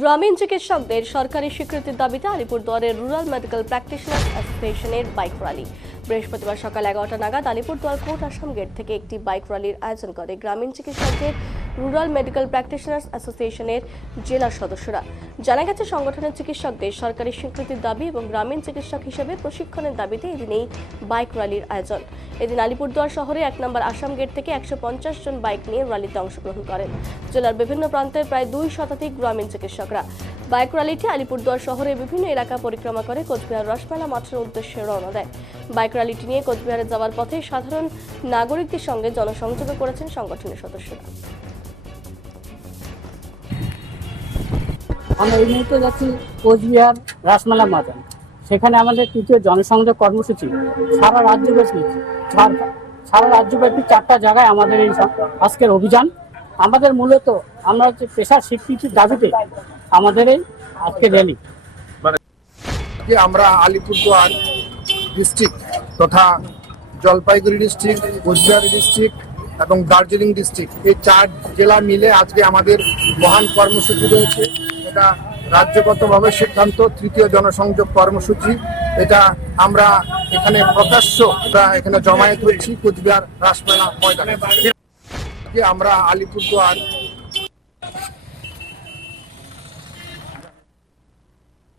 গ্রামীণ চিকিৎসকদের সরকারি স্বীকৃতির দাবিতে আলিপুরদুয়ারের রুরাল মেডিকেল প্র্যাকটিশনার্স অ্যাসোসিয়েশনের বাইক র্যালি। বৃহস্পতিবার সকাল 11টা নাগাদ আলিপুরদুয়ার কোর্ট আসাম গেট থেকে একটি বাইক র্যালির আয়োজন করে গ্রামীণ চিকিৎসকদের রুরাল মেডিকেল প্র্যাকটিশনার্স অ্যাসোসিয়েশনের জেলা সদস্যরা। জানা গেছে, সংগঠনের চিকিৎসকদের সরকারি স্বীকৃতির দাবি এবং গ্রামীণ চিকিৎসক হিসেবে প্রশিক্ষণের দাবিতে এদিন এই বাইক র্যালির আয়োজন। এদিন আলিপুরদুয়ার শহরে 1 নম্বর আসাম গেট থেকে 150 জন বাইক নিয়ে র্যালিতে অংশগ্রহণ করেন জেলার বিভিন্ন প্রান্তের প্রায় 2 শতাধিক গ্রামীণ চিকিৎসকরা। বাইক র্যালিটি আলিপুরদুয়ার শহরের বিভিন্ন এলাকা পরিক্রমা করে কোচবিহার রসমেলা মাঠের উদ্দেশ্যে রওনা দেয়। বাইক র্যালিটি নিয়ে কোচবিহারে যাওয়ার পথে সাধারণ নাগরিকদের সঙ্গে জনসংযোগ করেছেন সংগঠনের সদস্যরা। আমরা এই মুহূর্তে যাচ্ছি কোচবিহার রাসমেলা মাঠে। সেখানে আমাদের তৃতীয় জনসংযোগ কর্মসূচি সারা রাজ্যব্যাপী 4টা জায়গায় আমাদের এই আজকের অভিযান। আমাদের মূলত আমরা হচ্ছে পেশার স্বীকৃতির দাবিতে আমাদের এই আজকের র্যালি। আমরা আলিপুরদুয়ার ডিস্ট্রিক্ট তথা জলপাইগুড়ি ডিস্ট্রিক্ট, কোচবিহার ডিস্ট্রিক্ট এবং দার্জিলিং ডিস্ট্রিক্ট, এই 4 জেলা মিলে আজকে আমাদের মহান কর্মসূচি রয়েছে। এটা রাজ্যগতভাবে সিদ্ধান্ত, তৃতীয় জনসংযোগ কর্মসূচি। এটা আমরা এখানে প্রকাশ্য এখানে জমায়েত হয়েছি কোচবিহার রাসমেলা ময়দানে। আমরা আলিপুরদুয়ার